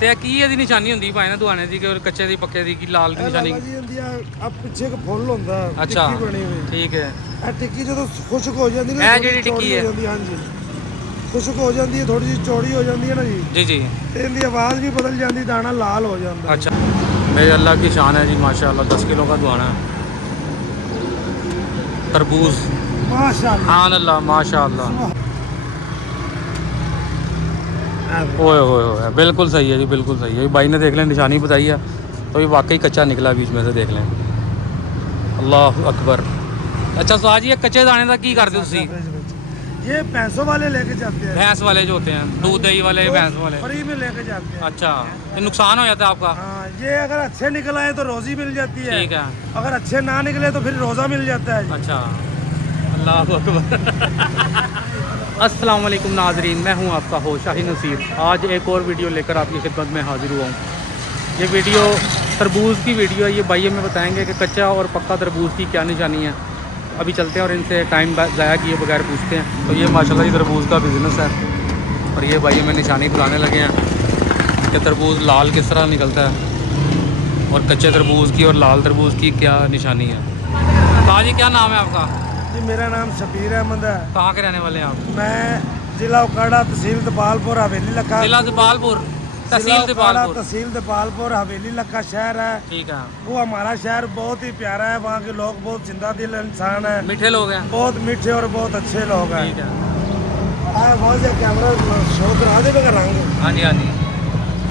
ਤੇ ਕੀ ਇਹਦੀ ਨਿਸ਼ਾਨੀ ਹੁੰਦੀ ਭਾਈ ਨਾ ਦੁਆਣੇ ਦੀ ਕਿ ਕੱਚੇ ਦੀ ਪੱਕੇ ਦੀ ਕੀ ਲਾਲ ਦੀ ਨਿਸ਼ਾਨੀ ਜੀ ਹੁੰਦੀ ਆ ਆ ਪਿੱਛੇ ਇੱਕ ਫੁੱਲ ਹੁੰਦਾ ਅੱਛਾ ਟਿੱਕੀ ਬਣੀ ਹੋਈ ਠੀਕ ਹੈ। ਇਹ ਟਿੱਕੀ ਜਦੋਂ ਖੁਸ਼ਕ ਹੋ ਜਾਂਦੀ ਨਾ ਇਹ ਜਿਹੜੀ ਟਿੱਕੀ ਹੈ ਹਾਂਜੀ ਖੁਸ਼ਕ ਹੋ ਜਾਂਦੀ ਹੈ ਥੋੜੀ ਜਿਹੀ ਚੌੜੀ ਹੋ ਜਾਂਦੀ ਹੈ ਨਾ ਜੀ जी जी ਤੇ ਇਹਦੀ ਆਵਾਜ਼ ਵੀ ਬਦਲ ਜਾਂਦੀ ਦਾਣਾ ਲਾਲ ਹੋ ਜਾਂਦਾ अच्छा मेरे अल्लाह की शान है जी माशाल्लाह 10 किलो का दुआना है तरबूज माशाअल्लाह आन अल्लाह माशाल्लाह ओए होए होए बिल्कुल सही है जी बिल्कुल सही है भाई ने देख लें निशानी बताई है तो ये वाकई कच्चा निकला बीच में से देख लें अल्लाह अकबर। अच्छा सुहा जी ये कच्चे दाने का की करते हो ये भैंसों वाले लेके जाते हैं भैंस वाले जो होते हैं दूध दही वाले भैंस वाले फ्री में लेके जाते हैं। अच्छा ये नुकसान हो जाता है आपका? हाँ ये अगर अच्छे निकल आए तो रोजी मिल जाती है ठीक है अगर अच्छे ना निकले तो फिर रोजा मिल जाता है। अच्छा अल्लाह अकबर। अस्सलाम वालेकुम नाजरीन, मैं हूं आपका होस्ट शाही नसीर। आज एक और वीडियो लेकर आपकी खिदमत में हाजिर हुआ हूं। ये वीडियो तरबूज की वीडियो है। ये भाई हमें बताएंगे कि कच्चा और पक्का तरबूज की क्या निशानी है। अभी चलते हैं और इनसे टाइम ज़ाया किए बगैर पूछते हैं। तो ये माशाल्लाह ये तरबूज का बिज़नेस है और ये भाई हमें निशानी बताने लगे हैं कि तरबूज लाल किस तरह निकलता है और कच्चे तरबूज की और लाल तरबूज की क्या निशानी है। ताजी क्या नाम है आपका? जी मेरा नाम शबीर अहमद है। कहाँ के रहने वाले हैं आप? मैं जिला उकाड़ा तहसील दपालपुर हवेली लखा। जिला दपालपुर तहसील दपालपुर तहसील दपालपुर हवेली लखा शहर है। ठीक है। वो हमारा शहर बहुत ही प्यारा है। वहाँ के लोग बहुत जिंदा दिल इंसान है, मीठे लोग हैं, बहुत मीठे और बहुत अच्छे लोग हैं। ठीक है। बहुत से कैमरा शो करा दे बेगा रंग। हाँ जी हाँ जी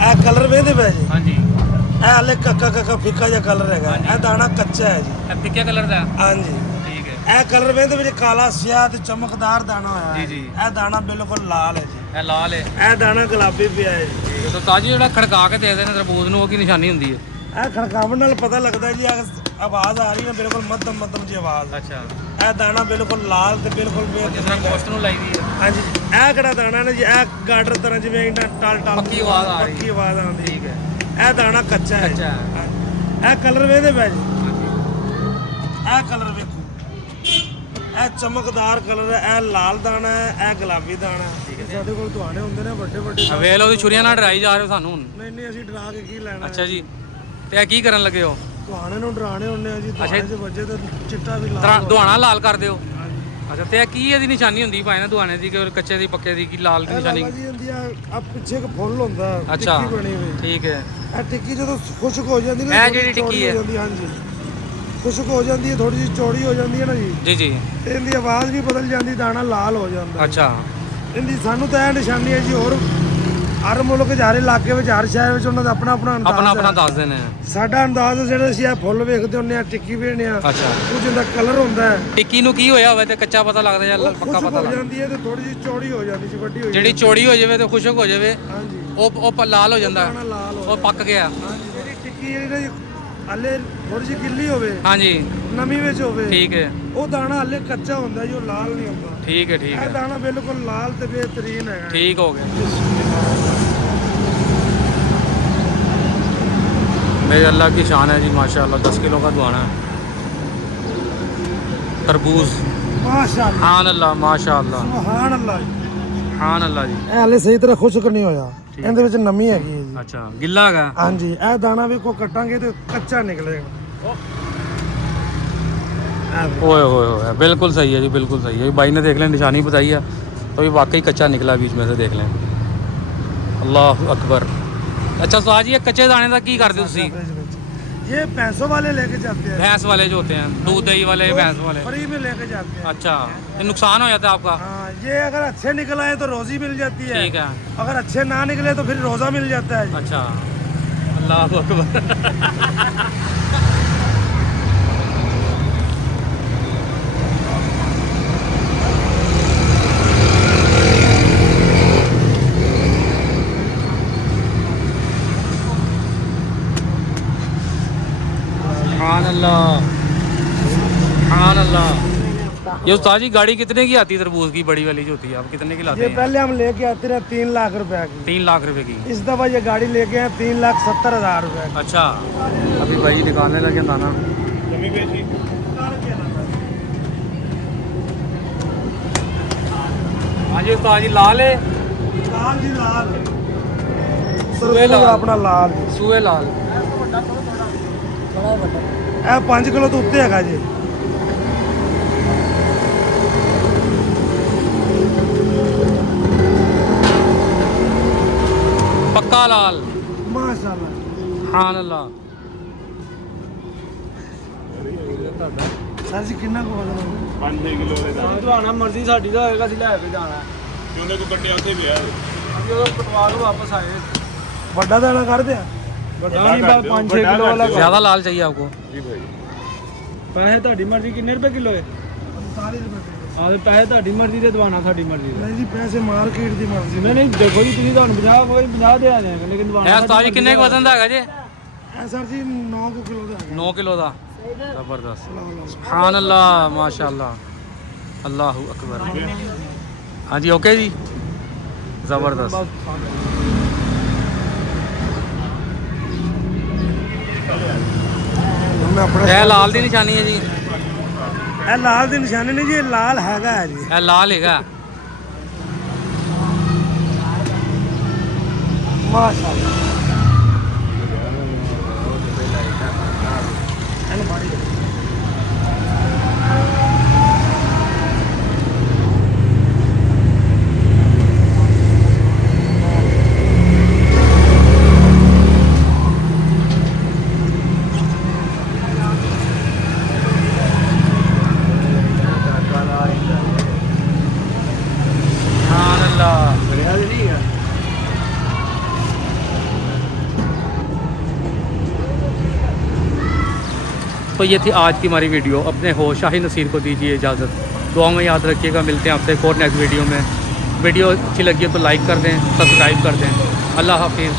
ए कलर वेंदे पे जी। हाँ जी ए हले कक्का कक्का फिक्का जा कलर है। ए दाना कच्चा है जी। अब क्या कलर का? हाँ जी ठीक है। ए कलर वेंदे ਵਿੱਚ ਕਾਲਾ ਸਿਆਹ ਤੇ ਚਮਕਦਾਰ ਦਾਣਾ ਹੋਇਆ ਜੀ ਹੈ। ਜੀ ਇਹ ਦਾਣਾ ਬਿਲਕੁਲ ਲਾਲ ਹੈ ਜੀ। ਇਹ ਲਾਲ ਹੈ। ਇਹ ਦਾਣਾ ਗੁਲਾਬੀ ਪਿਆ ਹੈ ਜੀ। ਠੀਕ ਹੈ। ਤਾਂ ਤਾਜੀ ਜਿਹੜਾ ਖੜਕਾ ਕੇ ਦੇਖਦੇ ਨੇ ਤਰਬੂਜ ਨੂੰ ਉਹ ਕੀ ਨਿਸ਼ਾਨੀ ਹੁੰਦੀ ਹੈ? ਇਹ ਖੜਕਾਵਣ ਨਾਲ ਪਤਾ ਲੱਗਦਾ ਜੀ ਆਵਾਜ਼ ਆ ਰਹੀ ਹੈ ਬਿਲਕੁਲ ਮੱਧਮ ਜੀ ਆਵਾਜ਼। ਅੱਛਾ ਇਹ ਦਾਣਾ ਬਿਲਕੁਲ ਲਾਲ ਤੇ ਬਿਲਕੁਲ ਜਿਸ ਤਰ੍ਹਾਂ ਗੋਸ਼ਤ ਨੂੰ ਲਾਈ ਦੀ ਹੈ। ਹਾਂਜੀ ਇਹ ਕਿਹੜਾ ਦਾਣਾ ਨੇ ਜੀ ਇਹ ਗਾਡਰ ਤਰ੍ਹਾਂ ਜਿਵੇਂ ਇਹਨਾਂ ਟਲ ਟਲ ਪੱਕੀ ਆਵਾਜ਼ ਆ ਰਹੀ ਪੱਕੀ ਆਵਾਜ਼ ਆਉਂਦੀ। ਠੀਕ ਹੈ। ਇਹ ਦਾਣਾ ਕੱਚਾ ਹੈ। ਕੱਚਾ ਹੈ। ਇਹ ਕਲਰ ਵੇਦੇ ਪੈ ਜੀ। ਇਹ ਕਲਰ ਵੇਖੋ ਇਹ ਚਮਕਦਾਰ ਕਲਰ ਹੈ। ਇਹ ਲਾਲ ਦਾਣਾ ਹੈ, ਇਹ ਗੁਲਾਬੀ ਦਾਣਾ ਹੈ। ਸਾਡੇ ਕੋਲ ਤੁਹਾਡੇ ਹੁੰਦੇ ਨੇ ਵੱਡੇ ਵੱਡੇ। ਵੇਖ ਲਓ ਦੀ ਛੁਰੀਆਂ ਨਾਲ ਡਰਾਈ ਜਾ ਰਹੇ ਹੋ ਸਾਨੂੰ ਹੁਣ। ਨਹੀਂ ਅਸੀਂ ਡਰਾ ਕੇ ਕੀ ਲੈਣਾ। ਅੱਛਾ ਜੀ ਤੇ ਇਹ ਕੀ ਕਰਨ ਲੱਗੇ ਹੋ? ਤੁਹਾਡੇ ਨੂੰ ਡਰਾਣੇ ਹੁੰਦੇ ਆ ਜੀ। ਤੁਹਾਡੇ 'ਚ ਵੱਜੇ ਤਾਂ ਚਿੱਟਾ ਵੀ ਲਾਲ ਦੁਆਣਾ ਲਾਲ ਕਰ ਦਿਓ। ਅੱਛਾ ਤੇ ਇਹ ਕੀ ਇਹਦੀ ਨਿਸ਼ਾਨੀ ਹੁੰਦੀ ਭਾਈ ਨਾ ਦੁਆਣੇ ਦੀ ਕਿ ਕੱਚੇ ਦੀ ਪੱਕੇ ਦੀ ਕੀ ਲਾਲ ਦੀ ਨਿਸ਼ਾਨੀ? ਜੀ ਹੁੰਦੀ ਆ ਪਿੱਛੇ ਇੱਕ ਫੁੱਲ ਹੁੰਦਾ ਅੱਛਾ ਟਿੱਕੀ ਬਣੀ ਹੋਈ। ਠੀਕ ਹੈ। ਇਹ ਟਿੱਕੀ ਜਦੋਂ ਖੁਸ਼ਕ ਹੋ ਜਾਂਦੀ ਨਾ ਇਹ ਜਿਹੜੀ ਟਿੱਕੀ ਹੈ ਹਾਂਜੀ ਖੁਸ਼ਕ ਹੋ ਜਾਂਦੀ ਹੈ ਥੋੜੀ ਜਿਹੀ ਚੌੜੀ ਹੋ ਜਾਂਦੀ ਹੈ ਨਾ ਜੀ ਜੀ ਜੀ ਤੇ ਇਹਦੀ ਆਵਾਜ਼ ਵੀ ਬਦਲ ਜਾਂਦੀ ਦਾਣਾ ਲਾਲ ਹੋ ਜਾਂਦਾ। ਅੱਛਾ ਇਹਦੀ ਸਾਨੂੰ ਤਾਂ ਇਹ ਨਿਸ਼ਾਨੀ ਹੈ ਜੀ। ਹੋਰ ਹਰ ਮੁਲਕ ਹਰ ਇਲਾਕੇ ਵਿੱਚ ਹਰ ਸ਼ਹਿਰ ਵਿੱਚ ਉਹਨਾਂ ਦਾ ਆਪਣਾ ਆਪਣਾ ਦੱਸਦੇ ਨੇ। ਸਾਡਾ ਅੰਦਾਜ਼ ਜਿਹੜਾ ਅਸੀਂ ਇਹ ਫੁੱਲ ਵੇਖਦੇ ਹੁੰਦੇ ਆ ਟਿੱਕੀ ਵੇਖਦੇ ਆ ਅੱਛਾ ਕੁਝ ਦਾ ਕਲਰ ਹੁੰਦਾ ਹੈ। ਟਿੱਕੀ ਨੂੰ ਕੀ ਹੋਇਆ ਹੋਵੇ ਤੇ ਕੱਚਾ ਪਤਾ ਲੱਗਦਾ ਜਾਂ ਪੱਕਾ ਪਤਾ ਹੋ ਲੱਗਦਾ? ਜਾਂਦੀ ਹੈ ਤੇ ਥੋੜੀ ਜਿਹੀ ਚੌੜੀ ਹੋ ਜਾਂਦੀ ਸੀ ਵੱਡੀ ਹੋ ਜਿਹੜੀ ਚੌੜੀ ਹੋ ਜਾਵੇ ਤੇ ਖੁਸ਼ਕ ਹੋ ਜਾਵੇ ਹਾਂਜੀ ਉਹ ਲਾਲ ਹੋ ਜਾਂਦਾ ਦਾਣਾ ਲਾਲ ਹੋ ਉਹ ਪੱਕ ਗਿਆ। ਹਾਂਜੀ ਜਿਹੜੀ ਟਿੱਕੀ ਜਿਹੜੀ ਨਾ ਜੀ ਹਲੇ ਥੋੜੀ ਜਿਹੀ ਗਿੱਲੀ ਹੋਵੇ ਹਾਂਜੀ ਨਮੀ ਵਿੱਚ ਹੋਵੇ ਠੀਕ ਹੈ। ਉਹ ਦਾਣਾ ਹਲੇ ਕੱਚਾ ਹੁੰਦਾ ਜੀ ਉਹ ਲਾਲ ਨਹੀਂ ਹੁੰਦਾ। ਠੀਕ ਹੈ ਠੀਕ ਇਹ ਹੈ ਦਾਣਾ ਬਿਲਕੁਲ ਲਾਲ ਤੇ ਬਿਹਤਰੀਨ ਹੈਗਾ। ठीक हो गया। मेरे अल्लाह की शान है जी माशाल्लाह 10 किलो का दुआना है तरबूज ਮਾਸ਼ਾਅੱਲਾ हान अल्लाह माशाल्लाह ਸੁਭਾਨ ਅੱਲਾਹ ਜੀ। हान अल्लाह जी। ਇਹ ਹਲੇ ਸਹੀ ਤਰ੍ਹਾਂ ਖੁਸ਼ਕ ਨਹੀਂ ਹੋਇਆ। ਇਹਦੇ ਵਿੱਚ ਨਮੀ ਹੈਗੀ ਹੈ ਜੀ। अच्छा गिल्ला है? ਹਾਂਜੀ ਇਹ ਦਾਣਾ ਵੇਖੋ ਕੱਟਾਂਗੇ ਤੇ ਕੱਚਾ ਨਿਕਲੇਗਾ। ओए होए होए बिल्कुल सही है जी बिल्कुल सही है भाई ने देख लें निशानी बताई है तो ये वाकई कच्चा निकला बीच में से देख लें अल्लाह अकबर। अच्छा सुहा जी ये कच्चे दाने का की करते हो? ये भैंसों वाले लेके जाते हैं। भैंस वाले जो होते हैं दूध दही वाले भैंस वाले फ्री में लेके जाते हैं। अच्छा ये नुकसान हो जाता है आपका? हाँ ये अगर अच्छे निकल आए तो रोजी मिल जाती है। ठीक है। अगर अच्छे ना निकले तो फिर रोजा मिल जाता है। अच्छा अल्लाह अकबर। सुभान अल्लाह सुभान अल्लाह। ये उस्ताद जी गाड़ी कितने की आती है तरबूज की बड़ी वाली जो होती है आप कितने की लाते ये हैं? पहले हम लेके आते रहे 3 लाख रुपए की। 3 लाख रुपए की। इस दफा ये गाड़ी लेके आए 3,70,000 रुपए। अच्छा अभी भाई निकालने लगे दाना। हाँ जी उस्ताद जी लाल है? लाल जी लाल ਤਰਬੂਜ ਆਪਣਾ ਲਾਲ ਜੀ। ਸੂਏ ਲਾਲ ਇਹ 5 ਕਿਲੋ ਤੋਂ ਉੱਤੇ ਹੈਗਾ ਜੀ। ਪੱਕਾ ਲਾਲ ਮਾਸ਼ਾਅੱਲਾ। ਸੁਭਾਨ ਅੱਲਾਹ। ਸਰ ਜੀ ਕਿੰਨਾ ਕੁ ਵਜ਼ਨ ਹੋਊਗਾ? 5 ਕਿਲੋ ਦੇ ਦਾ ਤੁਹਾਡਾ ਮਰਜ਼ੀ ਸਾਡੀ ਦਾ ਹੋਏਗਾ, ਅਸੀਂ ਲੈ ਕੇ ਜਾਣਾ। ਤੇ ਉਹਨੇ ਕੋ ਕੱਟਿਆ ਉੱਥੇ ਪਿਆ ਅਸੀਂ ਉਹ ਕਟਵਾ ਕੇ ਵਾਪਸ ਆਏ। ਵੱਡਾ ਦਾਣਾ ਕਰਦੇ ਆ। ਵੱਡਾ ਨਹੀਂ, ਬਸ 5-6 ਕਿਲੋ ਵਾਲਾ। ज़्यादा लाल चाहिए आपको? ਜੀ ਭਾਈ। ਪੈਸੇ ਤੁਹਾਡੀ ਮਰਜ਼ੀ, ਕਿੰਨੇ ਰੁਪਏ ਕਿਲੋ ਹੈ? 45 ਰੁਪਏ। ਆਹ ਤੇ ਪੈਸੇ ਤੁਹਾਡੀ ਮਰਜ਼ੀ ਦੇ ਦਵਾਨਾ ਸਾਡੀ ਮਰਜ਼ੀ ਦੇ। ਨਹੀਂ ਜੀ, ਪੈਸੇ ਮਾਰਕੀਟ ਦੀ ਮਰਜ਼ੀ ਨਹੀਂ ਨਹੀਂ, ਦੇਖੋ ਜੀ, ਤੁਸੀਂ ਤੁਹਾਨੂੰ 50 ਕੋਈ 50 ਦੇ ਆ ਜਾਏਗਾ, ਲੇਕਿਨ ਦਵਾਨਾ है उस्ताद जी किन्ने का वजन दा हैगा जी? ਇਹ ਸਰ ਜੀ 9 ਕਿਲੋ ਦਾ ਹੈਗਾ। 9 किलो दा। जबरदस्त सुभान अल्लाह माशाअल्लाह अल्लाहु अकबर। हाँ जी ओके जी ज़बरदस्त। ਮੈਂ ਆਪਣਾ ਇਹ ਲਾਲ ਦੀ ਨਿਸ਼ਾਨੀ ਹੈ ਜੀ? ਇਹ ਲਾਲ ਦੀ ਨਿਸ਼ਾਨੀ ਨਹੀਂ ਜੀ, ਇਹ ਲਾਲ ਹੈਗਾ ਹੈ ਜੀ। ਇਹ ਲਾਲ ਹੈਗਾ। ਮਾਸ਼ਾਅੱਲਾ। ਇਹਨੂੰ ਬਾੜੀ ਦੇ। सुभान अल्लाह। तो ये थी आज की हमारी वीडियो। अपने हो शाही नसीर को दीजिए इजाज़त। दुआ में याद रखिएगा। मिलते हैं आपसे एक और नेक्स्ट वीडियो में। वीडियो अच्छी लगी है तो लाइक कर दें, सब्सक्राइब कर दें। अल्लाह हाफिज़।